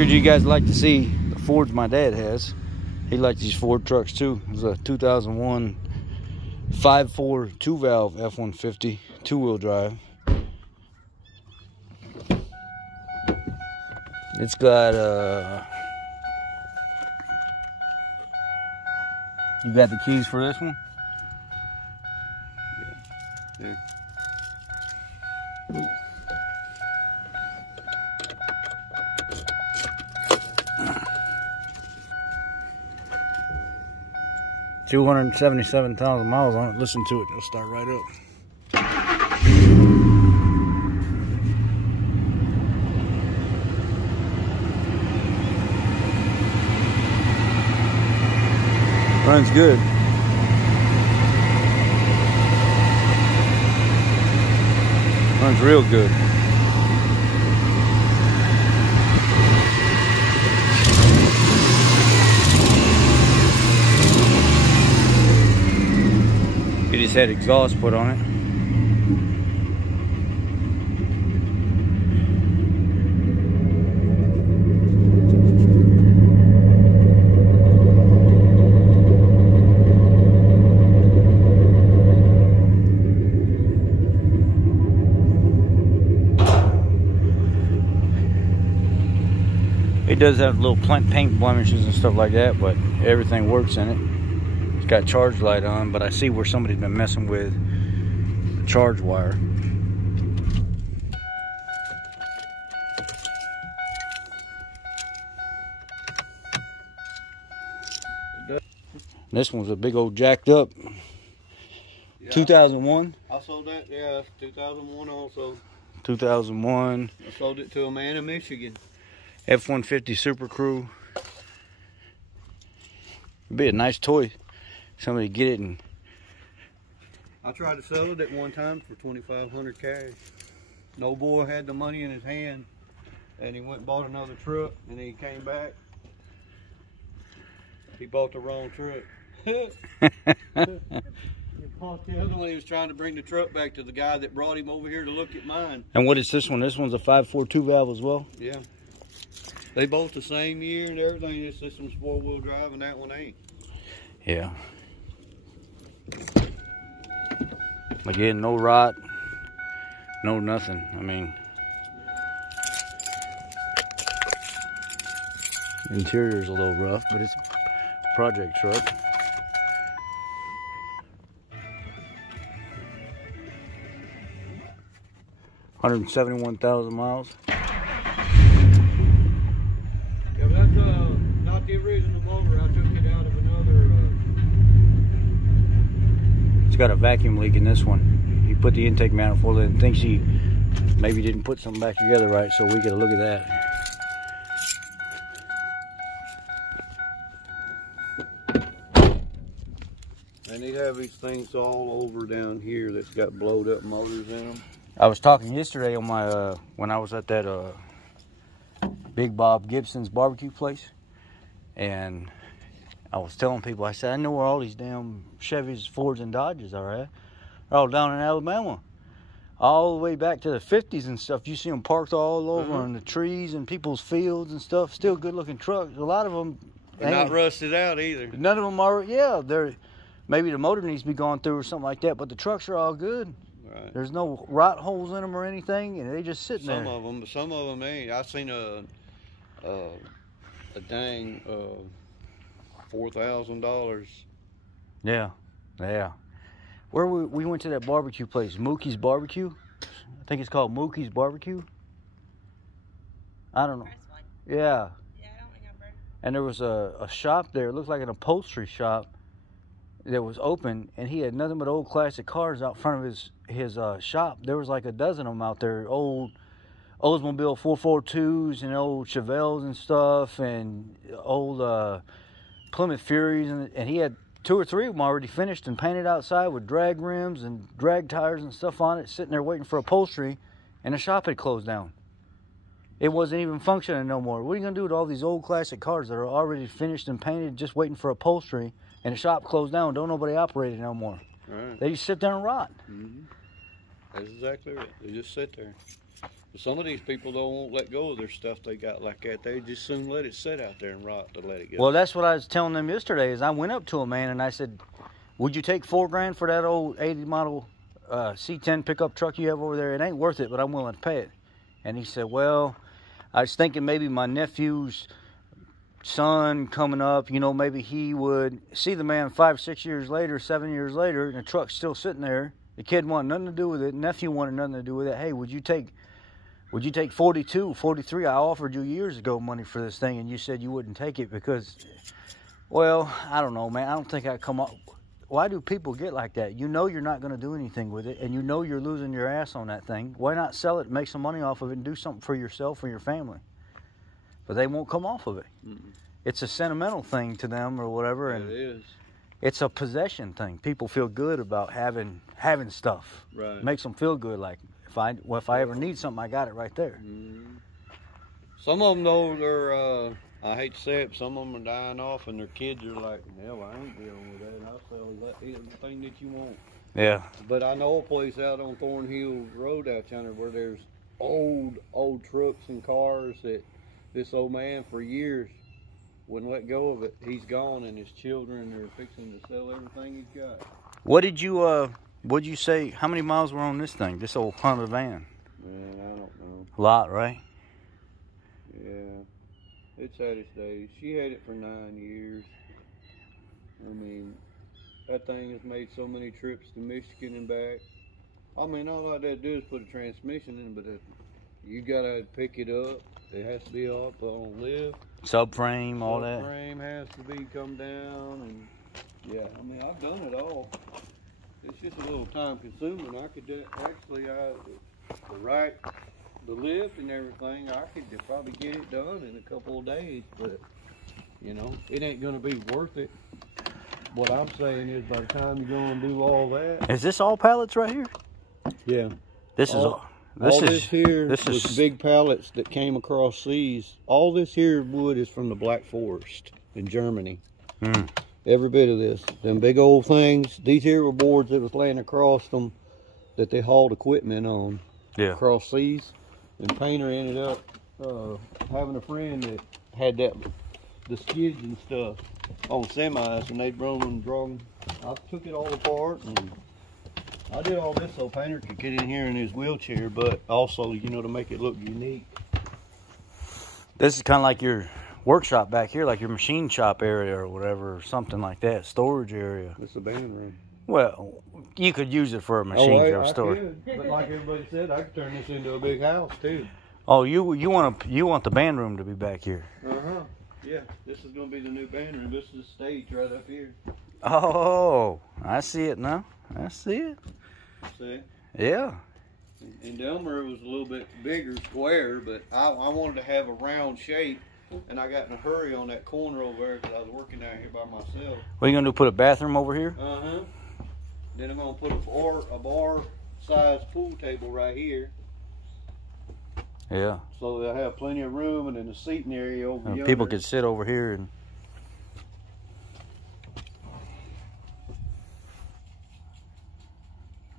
Figured you guys like to see the Fords my dad has. He likes these Ford trucks too. It was a 2001 5.4 2-valve F150 two-wheel drive. It's got you got the keys for this one? Yeah. There. 277,000 miles on it. Listen to it, it'll start right up. Runs good. Runs real good. He just had exhaust put on it. It does have little paint blemishes and stuff like that, but everything works in it. It's got charge light on, but I see where somebody's been messing with the charge wire. This one's a big old jacked up. Yeah. 2001. I sold that, yeah, 2001 also. 2001. I sold it to a man in Michigan. F150 Super Crew. It'd be a nice toy. Somebody get it, and I tried to sell it at one time for $2,500 cash. No boy had the money in his hand, and he went and bought another truck, and he came back. He bought the wrong truck. He bought the other one. He was trying to bring the truck back to the guy that brought him over here to look at mine. And what is this one? This one's a 5.4 2-valve as well? Yeah. They both the same year and everything. This system's 4-wheel drive and that one ain't. Yeah. Again, no rot, no nothing. I mean, interior's a little rough, but it's a project truck. $171,000 miles. Yeah, but that's not the original motor. I took it out of another. It's got a vacuum leak in this one. He put the intake manifold in and thinks he maybe didn't put something back together right, so we gotta look at that. And they have these things all over down here that's got blowed up motors in them. I was talking yesterday on my when I was at that Big Bob Gibson's barbecue place, and I was telling people, I said, I know where all these damn Chevys, Fords, and Dodges are at. They're all down in Alabama. All the way back to the 50s and stuff. You see them parked all over in the trees and people's fields and stuff. Still good looking trucks. A lot of them. They're not rusted out either. None of them are, yeah. They're, maybe the motor needs to be gone through or something like that, but the trucks are all good. Right. There's no rot holes in them or anything, and they just sitting there. Some of them, but some of them ain't. I seen a dang $4,000. Yeah, yeah. Where we went to that barbecue place, Mookie's Barbecue. I think it's called Mookie's Barbecue. I don't know. Yeah. Yeah, I don't remember. And there was a shop there. It looked like an upholstery shop that was open, and he had nothing but old classic cars out front of his shop. There was like a dozen of them out there, old Oldsmobile 442s and old Chevelles and stuff, and old Plymouth Furies, and he had 2 or 3 of them already finished and painted outside with drag rims and drag tires and stuff on it, sitting there waiting for upholstery, and the shop had closed down. It wasn't even functioning no more. What are you going to do with all these old classic cars that are already finished and painted, just waiting for upholstery, and the shop closed down? Don't nobody operate it no more. Right. They just sit there and rot. Mm-hmm. That's exactly right. They just sit there. Some of these people don't won't let go of their stuff they got like that. They just soon let it sit out there and rot to let it go. Well, that's what I was telling them yesterday. Is I went up to a man and I said, "Would you take $4 grand for that old '80 model C10 pickup truck you have over there? It ain't worth it, but I'm willing to pay it." And he said, "Well, I was thinking maybe my nephew's son coming up, maybe he would see the man 5, 6 years later, 7 years later, and the truck's still sitting there. The kid wanted nothing to do with it. Nephew wanted nothing to do with it. Hey, would you take 42, 43? I offered you years ago money for this thing, and you said you wouldn't take it because, well, I don't know, man. I don't think I'd come up." Why do people get like that? You know you're not going to do anything with it, and you know you're losing your ass on that thing. Why not sell it, make some money off of it, and do something for yourself or your family? But they won't come off of it. Mm-mm. It's a sentimental thing to them or whatever. And it is. It's a possession thing. People feel good about having stuff. Right. It makes them feel good. Like if I ever need something, I got it right there. Mm-hmm. Some of them though, they're I hate to say it, but some of them are dying off, and their kids are like, "Hell, I ain't dealing with that. And I'll sell that everything that you want." Yeah. But I know a place out on Thornhill Road out yonder where there's old trucks and cars that this old man for years wouldn't let go of it. He's gone, and his children are fixing to sell everything he's got. What'd you say? How many miles were on this thing? This old Honda van? Man, I don't know. A lot, right? Yeah. It's had its days. She had it for 9 years. I mean, that thing has made so many trips to Michigan and back. I mean, all I had to do is put a transmission in, but you gotta pick it up. It has to be up on a lift. Subframe, all that. Subframe has to be come down, and yeah. I mean, I've done it all. It's just a little time consuming. I could the lift and everything, I could probably get it done in a couple of days, but it ain't gonna be worth it. What I'm saying is, by the time you go and do all that, is this all pallets right here? Yeah, this is big pallets that came across seas. All this here wood is from the Black Forest in Germany. Mm. Every bit of this, them big old things. These here were boards that was laying across them that they hauled equipment on. Yeah, across seas. And Painter ended up having a friend that had the skids and stuff on semis, and they'd run and draw them. I took it all apart, and I did all this so Painter could get in here in his wheelchair, but also, to make it look unique. This is kind of like your workshop back here, like your machine shop area or whatever, or something like that, storage area. It's a band room. Well, you could use it for a machine shop storage. But like everybody said, I could turn this into a big house too. Oh, you want the band room to be back here? Yeah, this is gonna be the new band room. This is the stage right up here. Oh, I see it now. I see it. See? Yeah. In Delmer, it was a little bit bigger, square, but I wanted to have a round shape, and I got in a hurry on that corner over there because I was working down here by myself. What are you gonna do? Put a bathroom over here? Then I'm gonna put a bar size pool table right here. Yeah. So that I have plenty of room, and then the seating area over yonder. People could sit over here and.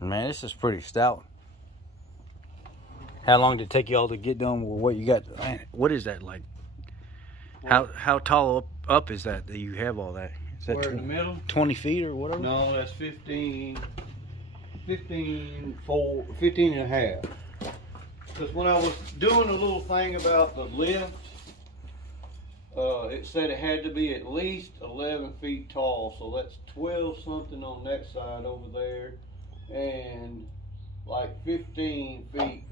Man, this is pretty stout. How long did it take you all to get done with what you got? Man, what is that like? How tall up is that you have all that? Is that in the middle? 20 feet or whatever? No, that's 15 and a half. Because when I was doing a little thing about the lift, it said it had to be at least 11 feet tall. So that's 12 something on that side over there, and like 15 feet.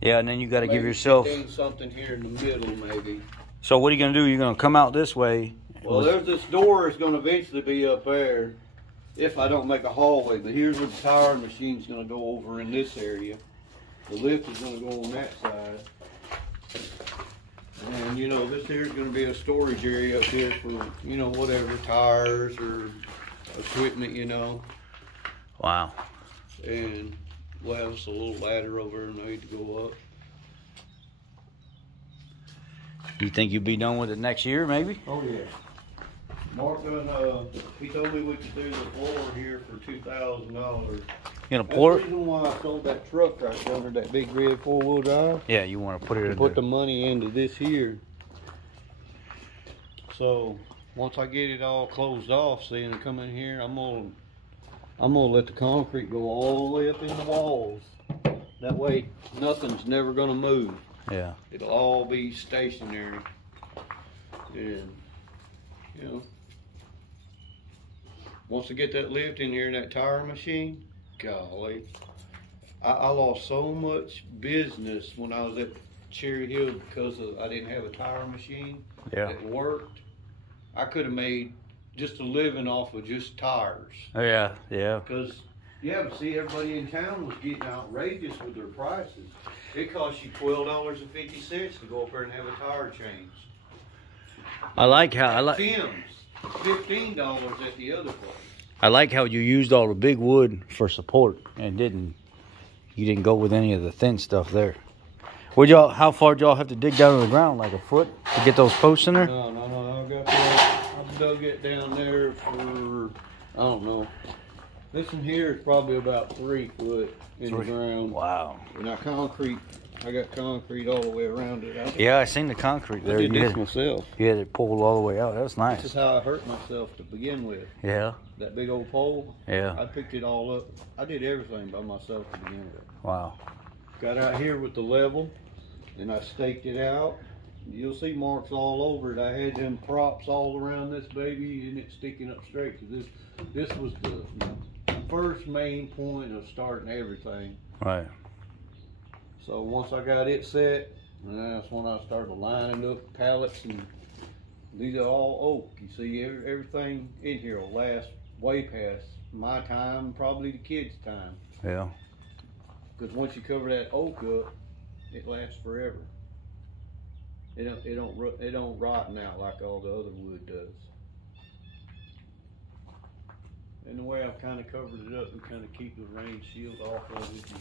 Yeah, and then you got to give yourself 15 something here in the middle, maybe. So what are you gonna do? You're gonna come out this way. Well, there's this door is gonna eventually be up there, if I don't make a hallway. But here's where the tire machine's gonna go over in this area. The lift is gonna go on that side. And this here is gonna be a storage area up here for, whatever, tires or equipment, Wow. And we'll have us a little ladder over there and I need to go up. You think you'll be done with it next year, maybe? Oh yeah. Mark done, he told me we could do the floor here for $2,000. You gonna That's pour the it? reason why I sold that truck right under that big red 4-wheel drive. Yeah, you want to put it in Put there. the money into this here. So once I get it all closed off, see, and come in here, I'm gonna let the concrete go all the way up in the walls. That way, nothing's never gonna move. Yeah. It'll all be stationary. And you know, once I get that lift in here and that tire machine, golly, I lost so much business when I was at Cherry Hill because I didn't have a tire machine that worked. I could have made just a living off of just tires. Yeah, yeah. Because, yeah, but see, everybody in town was getting outrageous with their prices. It cost you $12.50 to go up there and have a tire change. I like how Tim's, $15 at the other place. I like how you used all the big wood for support and you didn't go with any of the thin stuff there. How far did y'all have to dig down to the ground, like a foot, to get those posts in there? No, I've dug it down there for, I don't know. This one here is probably about 3 foot in the ground. Wow. And I got concrete all the way around it. Yeah, I seen the concrete there. I did this myself. You had it pulled all the way out. That was nice. This is how I hurt myself to begin with. Yeah. That big old pole. Yeah. I picked it all up. I did everything by myself to begin with. Wow. Got out here with the level, and I staked it out. You'll see marks all over it. I had them props all around this baby, and it's sticking up straight. Cause this was the first main point of starting everything. Right. So once I got it set, that's when I started lining up pallets, and these are all oak. You see, everything in here will last way past my time, probably the kids' time. Yeah. Because once you cover that oak up, it lasts forever. It don't rotten out like all the other wood does. And the way I've kind of covered it up and kind of keep the rain shield off of it.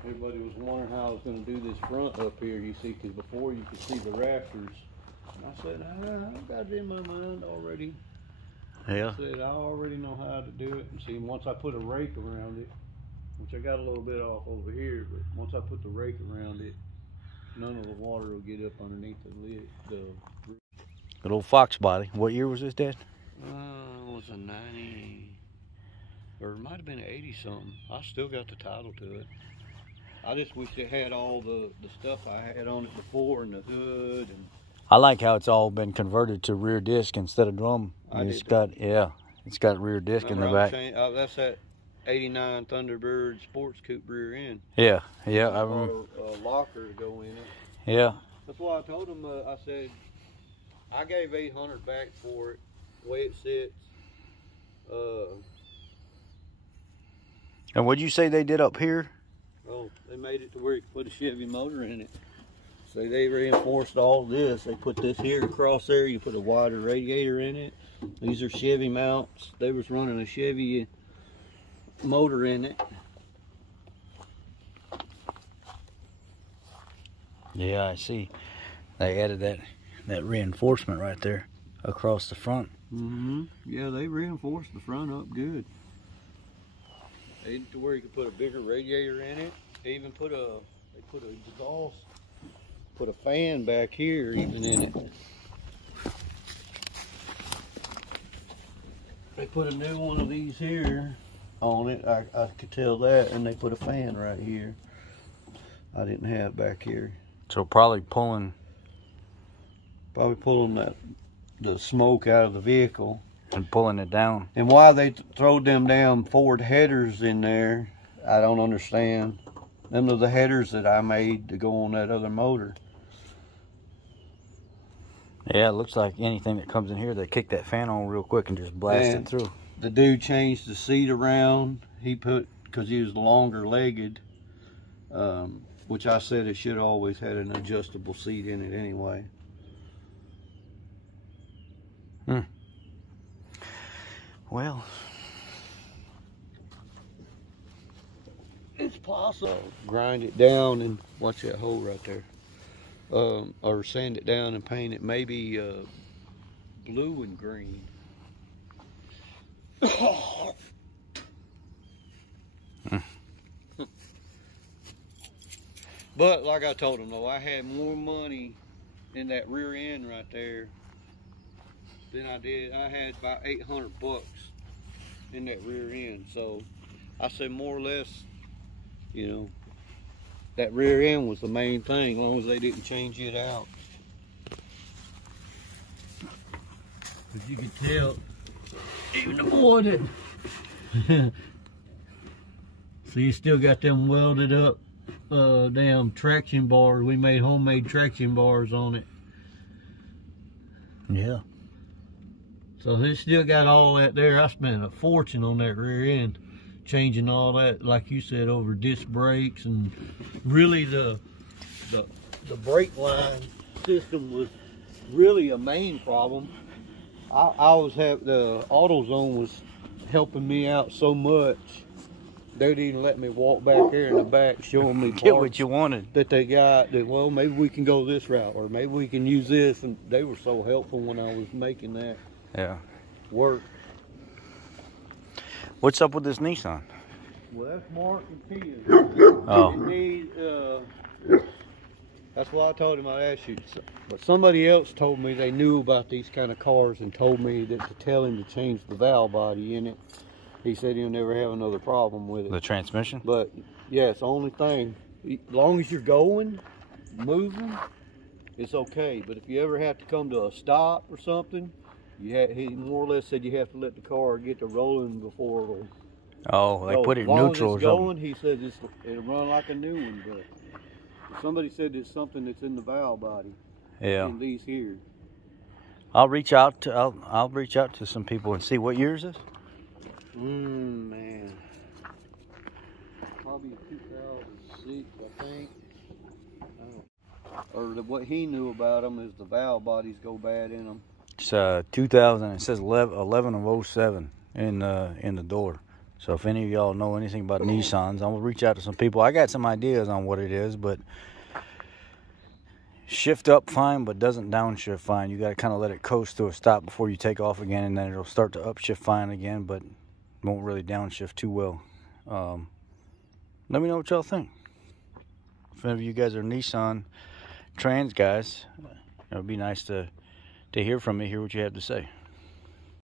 Everybody was wondering how I was going to do this front up here, you see, because before you could see the rafters. And I said, I've got it in my mind already. Yeah. I said, I already know how to do it. And see, once I put a rake around it, which I got a little bit off over here, but once I put the rake around it, none of the water will get up underneath the lid. Good old Fox body. What year was this, Dad? It was a 90, or it might have been an 80 something. I still got the title to it. I just wish it had all the stuff I had on it before, and the hood. And I like how it's all been converted to rear disc instead of drum. It's got rear disc in the back. That's that 89 Thunderbird Sports Coupe rear end. Yeah, yeah. I remember. A locker to go in it. Yeah. That's why I told him. I said I gave $800 back for it, the way it sits. And what'd you say they did up here? Oh, they made it to where you could put a Chevy motor in it. So they reinforced all this. They put this here across there. You put a wider radiator in it. These are Chevy mounts. They was running a Chevy motor in it. Yeah, I see. They added that reinforcement right there across the front. Mm-hmm. Yeah, they reinforced the front up good. They to where you could put a bigger radiator in it. They even put a exhaust, put a fan back here even in it. They put a new one of these here on it. I could tell that, and they put a fan right here. I didn't have back here. So probably pulling the smoke out of the vehicle and pulling it down. And why they throwed them damn Ford headers in there, I don't understand. Them are the headers that I made to go on that other motor. Yeah, it looks like anything that comes in here, they kick that fan on real quick and just blast it through. The dude changed the seat around. He put, because he was longer legged, which I said it should always had an adjustable seat in it anyway. Well, it's possible. Grind it down and watch that hole right there. or sand it down and paint it maybe blue and green. But like I told him though, I had more money in that rear end right there than I did. I had about 800 bucks in that rear end. So I said more or less, you know, that rear end was the main thing, as long as they didn't change it out. As you can tell, even the boy didn't. So you still got them welded up damn traction bars. We made homemade traction bars on it. Yeah. So they still got all that there. I spent a fortune on that rear end, changing all that, like you said, over disc brakes, and really the brake line system was really a main problem. I was the AutoZone was helping me out so much. They didn't even let me walk back there in the back, showing me get what you wanted that they got. That, well, maybe we can go this route, or maybe we can use this. And they were so helpful when I was making that work. What's up with this Nissan? Well, that's Mark and Tia. Oh. That's why I told him I'd ask you. But somebody else told me they knew about these kind of cars and told me that to tell him to change the valve body in it. He said he'll never have another problem with it. The transmission? But yeah, it's the only thing. As long as you're going, moving, it's okay. But if you ever have to come to a stop or something, he more or less said you have to let the car get to rolling before it'll. Oh, like put it in neutral or something. Going, he said it'll run like a new one. But somebody said it's something that's in the valve body. Yeah. In these here. I'll reach out to some people and see what year is this. Man. Probably 2006, I think. Or what he knew about them is the valve bodies go bad in them. It's 2000. It says 11 of 07 in the door. So if any of y'all know anything about Nissans, I'm gonna reach out to some people. I got some ideas on what it is, but shift up fine, but doesn't downshift fine. You got to kind of let it coast to a stop before you take off again, and then it'll start to upshift fine again, but won't really downshift too well. Let me know what y'all think. If any of you guys are Nissan trans guys, it would be nice to hear from you, hear what you have to say.